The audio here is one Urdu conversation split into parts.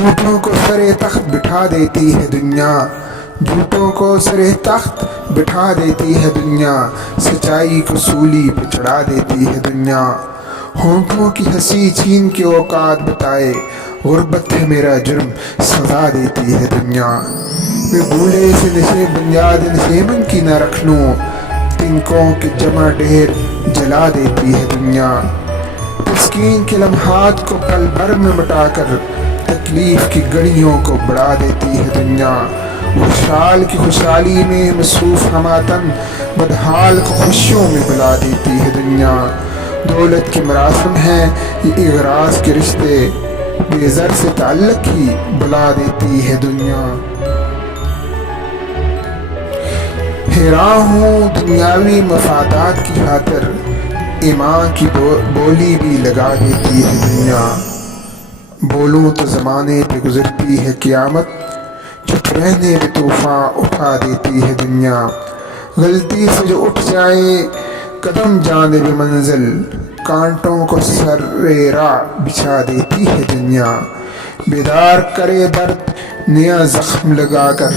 جھوٹوں کو سرے تخت بٹھا دیتی ہے دنیا، جھوٹوں کو سرے تخت بٹھا دیتی ہے دنیا، سچائی کو سولی پہ چڑھا دیتی ہے دنیا۔ ہونٹوں کی ہنسی چھین کے اوقات بتائے، غربت ہے میرا جرم سزا دیتی ہے دنیا۔ میں بھولے سے نشے بنیاد من کی نہ رکھ لوں، تنکوں کے جمع ڈھیر جلا دیتی ہے دنیا۔ تسکین کے لمحات کو پل بھر میں مٹا کر، تکلیف کی گڑیوں کو بڑھا دیتی ہے دنیا۔ خوشحال کی خوشحالی میں مصروف ہماتن، بدحال کو خوشیوں میں بلا دیتی ہے دنیا۔ دولت کے مراسم ہیں یہ اغراض کے رشتے، بے زر سے تعلق ہی بلا دیتی ہے دنیا۔ حیران ہوں دنیاوی مفادات کی خاطر، ایمان کی بولی بھی لگا دیتی ہے دنیا۔ بولوں تو زمانے پہ گزرتی ہے قیامت، چپ رہنے پہ طوفان اٹھا دیتی ہے دنیا۔ غلطی سے جو اٹھ جائے قدم جانب منزل، کانٹوں کو سر راہ بچھا دیتی ہے دنیا۔ بیدار کرے درد نیا زخم لگا کر،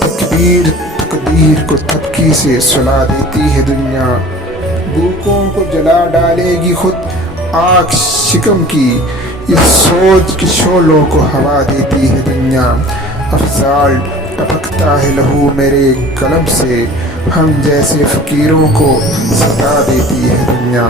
تقدیر کو تھپکی سے سلا دیتی ہے دنیا۔ بھوکوں کو جلا ڈالے گی خود آگ شکم کی، یہ سوچ کے شعلوں کو ہوا دیتی ہے دنیا۔ افضال ٹپکتا ہے لہو میرے قلم سے، ہم جیسے فقیروں کو ستا دیتی ہے دنیا۔